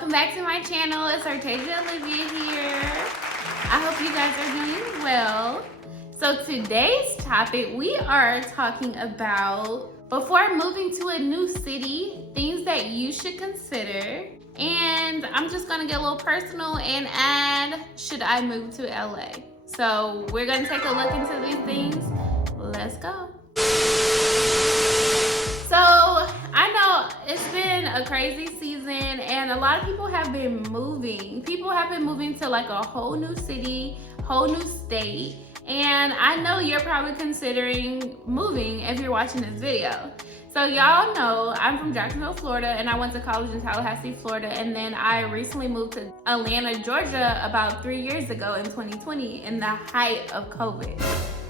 welcome back to my channel. It's Artasia Olivia here. I hope you guys are doing well. So today's topic, we are talking about before moving to a new city, things that you should consider. And I'm just gonna get a little personal and add, should I move to LA? So we're gonna take a look into these things. Let's go. So I know it's been a crazy season and a lot of people have been moving. People have been moving to like a whole new city, whole new state. And I know you're probably considering moving if you're watching this video. So y'all know I'm from Jacksonville, Florida, and I went to college in Tallahassee, Florida, and then I recently moved to Atlanta, Georgia about 3 years ago in 2020 in the height of COVID.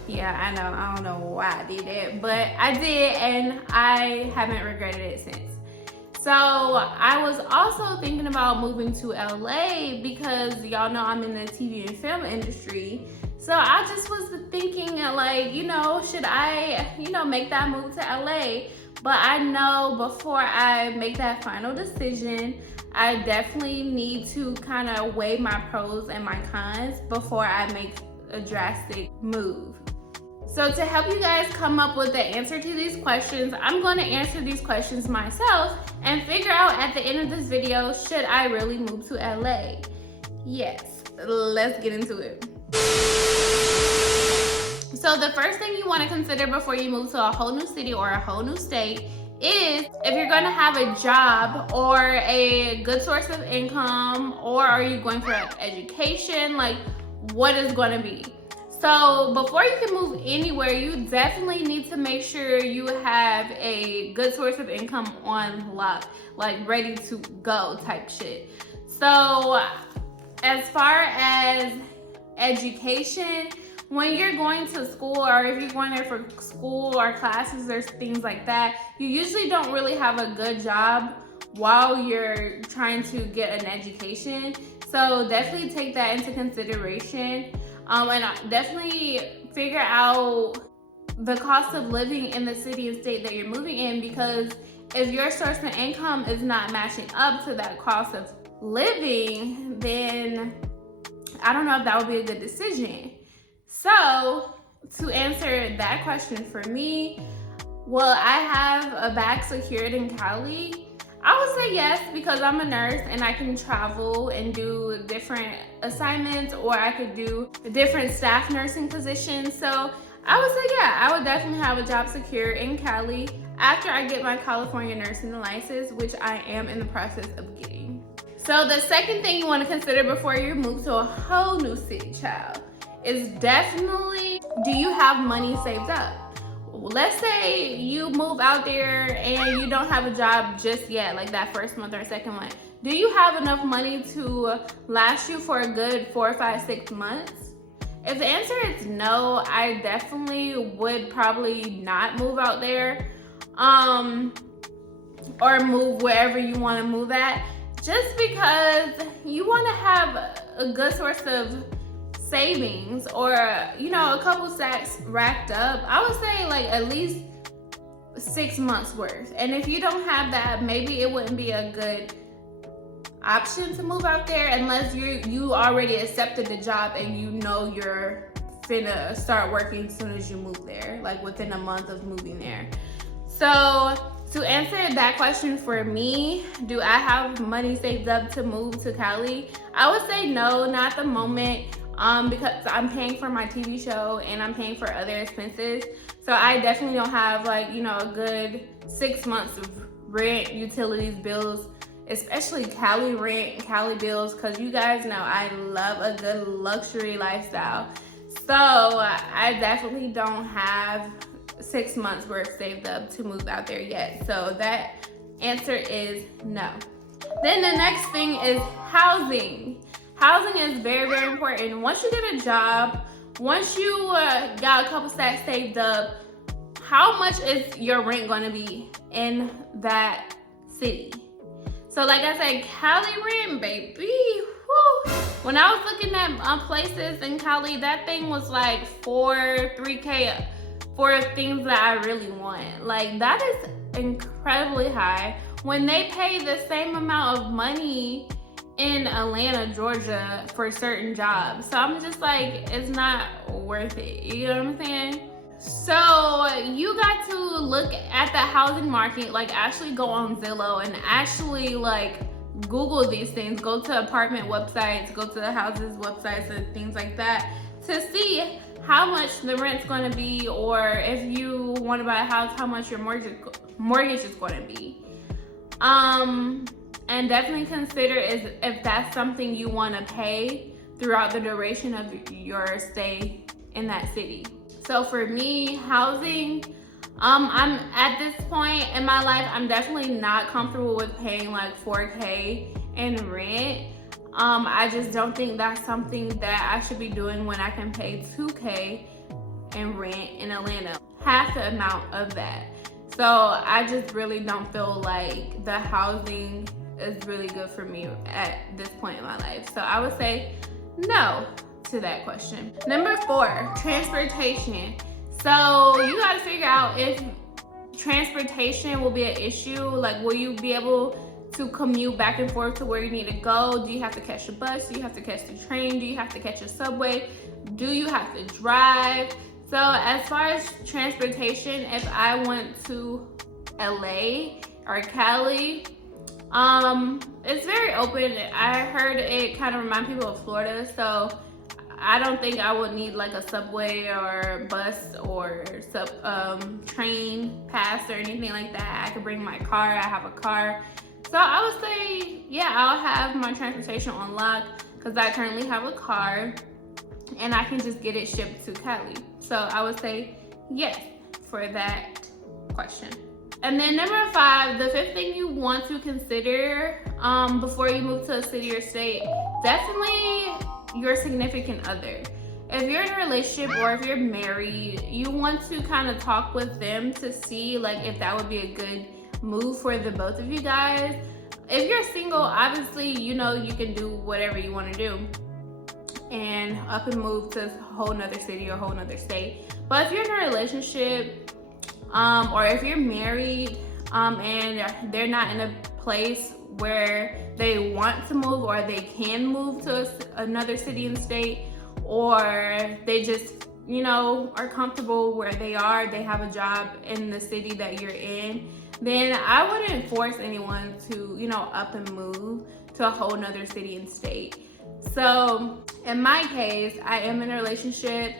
Yeah, I know, I don't know why I did that, but I did and I haven't regretted it since. So I was also thinking about moving to LA because y'all know I'm in the TV and film industry. So I just was thinking like, should I, make that move to LA? But I know before I make that final decision, I definitely need to kind of weigh my pros and my cons before I make a drastic move. So to help you guys come up with the answer to these questions, I'm going to answer these questions myself and figure out at the end of this video, should I really move to LA? Yes, let's get into it. So the first thing you want to consider before you move to a whole new city or a whole new state is if you're going to have a job or a good source of income, or are you going for education, like what is going to be. So before you can move anywhere, you definitely need to make sure you have a good source of income on lock, like ready to go type shit. So as far as education, when you're going to school or if you're going there for school or classes or things like that, you usually don't really have a good job while you're trying to get an education. So definitely take that into consideration. And definitely figure out the cost of living in the city and state that you're moving in, because if your source of income is not matching up to that cost of living, then I don't know if that would be a good decision. So to answer that question for me, will I have a bag secured in Cali? I would say yes, because I'm a nurse and I can travel and do different assignments, or I could do different staff nursing positions. So I would say yeah, I would definitely have a job secure in Cali after I get my California nursing license, which I am in the process of getting. So the second thing you want to consider before you move to a whole new city, child, is definitely, do you have money saved up? Let's say you move out there and you don't have a job just yet, like that first month or second month. Do you have enough money to last you for a good 4, 5, 6 months? If the answer is no, I definitely would probably not move out there, or move wherever you want to move at, just because you want to have a good source of savings, or a couple stacks racked up. I would say like at least 6 months worth. And if you don't have that, maybe it wouldn't be a good option to move out there unless you already accepted the job and you're finna start working as soon as you move there, like within a month of moving there. So to answer that question for me, do I have money saved up to move to Cali? I would say no, not at the moment. Because I'm paying for my TV show and I'm paying for other expenses. So I definitely don't have like, a good 6 months of rent, utilities, bills, especially Cali rent, Cali bills, because you guys know I love a good luxury lifestyle. So I definitely don't have 6 months worth saved up to move out there yet. So that answer is no. Then the next thing is housing. Housing is very, very important. Once you get a job, once you got a couple stacks saved up, how much is your rent going to be in that city? So like I said, Cali rent, baby, whew. When I was looking at places in Cali, that thing was like 3K for things that I really want. Like that is incredibly high. When they pay the same amount of money in Atlanta, Georgia for certain jobs. So I'm just like, it's not worth it. You know what I'm saying? So you got to look at the housing market, like actually go on Zillow and actually like Google these things, go to apartment websites, go to the houses websites and things like that to see how much the rent's going to be, or if you want to buy a house, how much your mortgage is going to be. And definitely consider if that's something you want to pay throughout the duration of your stay in that city. So for me, housing, I'm at this point in my life, I'm definitely not comfortable with paying like $4K in rent. I just don't think that's something that I should be doing when I can pay $2K in rent in Atlanta, half the amount of that. So I just really don't feel like the housing is really good for me at this point in my life. So I would say no to that question. Number 4, transportation. So you gotta figure out if transportation will be an issue. Like, will you be able to commute back and forth to where you need to go? Do you have to catch a bus? Do you have to catch the train? Do you have to catch a subway? Do you have to drive? So as far as transportation, if I went to LA or Cali, it's very open. I heard it kind of remind people of Florida, so I don't think I would need like a subway or bus or train pass or anything like that. I could bring my car. I have a car. So I would say, yeah, I'll have my transportation on lock because I currently have a car and I can just get it shipped to Cali. So I would say yes for that question. And then number 5, the 5th thing you want to consider before you move to a city or state, definitely your significant other. If you're in a relationship or if you're married, you want to kind of talk with them to see like if that would be a good move for the both of you guys. If you're single, obviously, you know, you can do whatever you want to do and up and move to a whole nother city or a whole nother state. But if you're in a relationship, or if you're married and they're not in a place where they want to move or they can move to another city and state, or they just, you know, are comfortable where they are, they have a job in the city that you're in, then I wouldn't force anyone to, you know, up and move to a whole nother city and state. So in my case, I am in a relationship,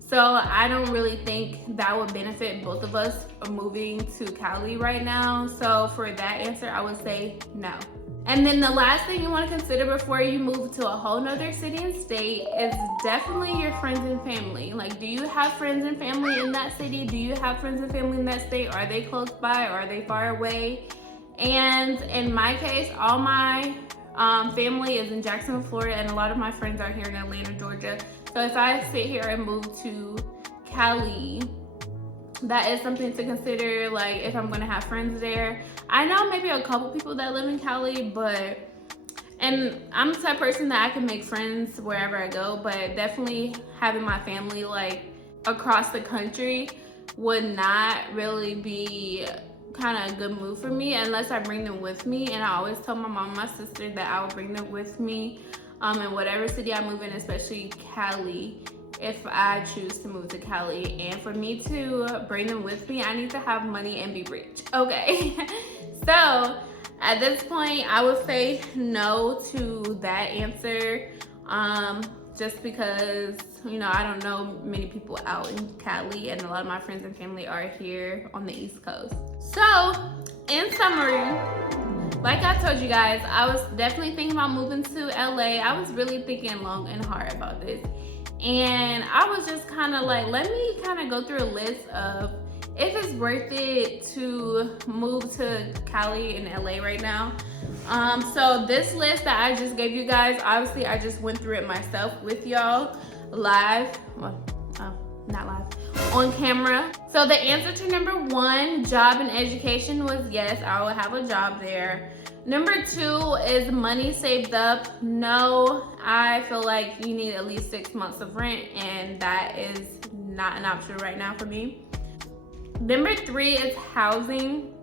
so I don't really think that would benefit both of us moving to Cali right now. So for that answer, I would say no. And then the last thing you want to consider before you move to a whole nother city and state is definitely your friends and family. Like, do you have friends and family in that city? Do you have friends and family in that state? Are they close by or are they far away? And in my case, all my family is in Jacksonville, Florida, and a lot of my friends are here in Atlanta, Georgia. So if I sit here and move to Cali, that is something to consider, like if I'm gonna have friends there. I know maybe a couple people that live in Cali, and I'm the type of person that I can make friends wherever I go, but definitely having my family like across the country would not really be kind of a good move for me unless I bring them with me. And I always tell my mom and my sister that I will bring them with me in whatever city I move in, especially Cali, if I choose to move to Cali. And for me to bring them with me, I need to have money and be rich. Okay. So at this point, I would say no to that answer, just because, you know, I don't know many people out in Cali, and a lot of my friends and family are here on the East Coast. So in summary, like I told you guys, I was definitely thinking about moving to LA. I was really thinking long and hard about this. And I was just kind of like, let me kind of go through a list of if it's worth it to move to Cali and LA right now. So this list that I just gave you guys, obviously I just went through it myself with y'all live. Well, not live, on camera. So the answer to number 1, job and education, was yes, I will have a job there. Number 2 is money saved up. No, I feel like you need at least 6 months of rent, and that is not an option right now for me. Number 3 is housing,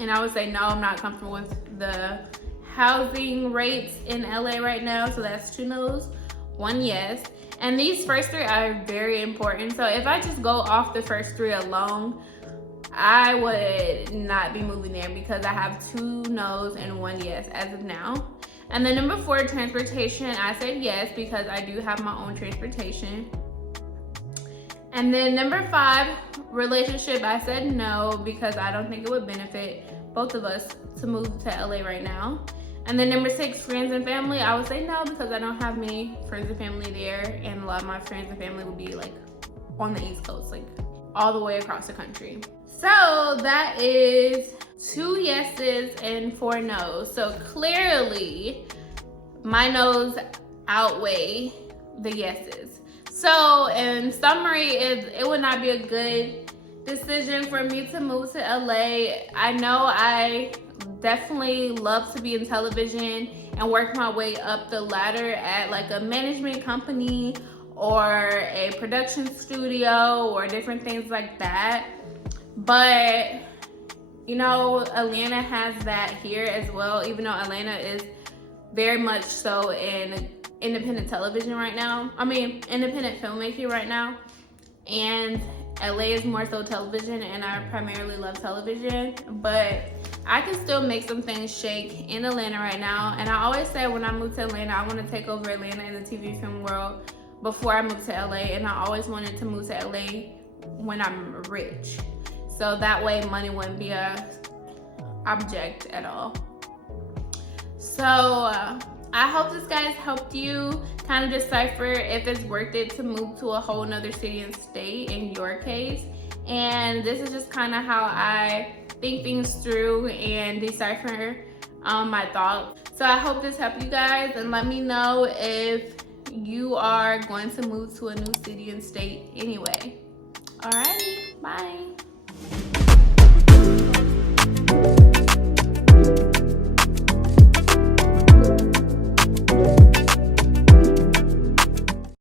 and I would say no, I'm not comfortable with the housing rates in LA right now. So that's 2 no's, 1 yes. And these first 3 are very important. So if I just go off the first 3 alone, I would not be moving there because I have 2 no's and 1 yes as of now. And then number 4, transportation, I said yes because I do have my own transportation. And then number 5, relationship, I said no because I don't think it would benefit both of us to move to LA right now. And then number 6, friends and family, I would say no because I don't have many friends and family there, and a lot of my friends and family would be like on the East Coast, like all the way across the country. So that is 2 yeses and 4 no's. So clearly my no's outweigh the yeses. So in summary, it would not be a good decision for me to move to LA. I know I definitely love to be in television and work my way up the ladder at like a management company or a production studio or different things like that. But you know, Atlanta has that here as well, even though Atlanta is very much so in independent television right now. I mean, independent filmmaking right now. And LA is more so television, and I primarily love television, but I can still make some things shake in Atlanta right now. And I always say when I move to Atlanta, I want to take over Atlanta in the TV film world before I move to LA. And I always wanted to move to LA when I'm rich. So that way money wouldn't be a object at all. So I hope this guys helped you kind of decipher if it's worth it to move to a whole nother city and state in your case. And this is just kind of how I think things through and decipher my thoughts. So I hope this helped you guys, and let me know if you are going to move to a new city and state anyway. Alrighty, bye.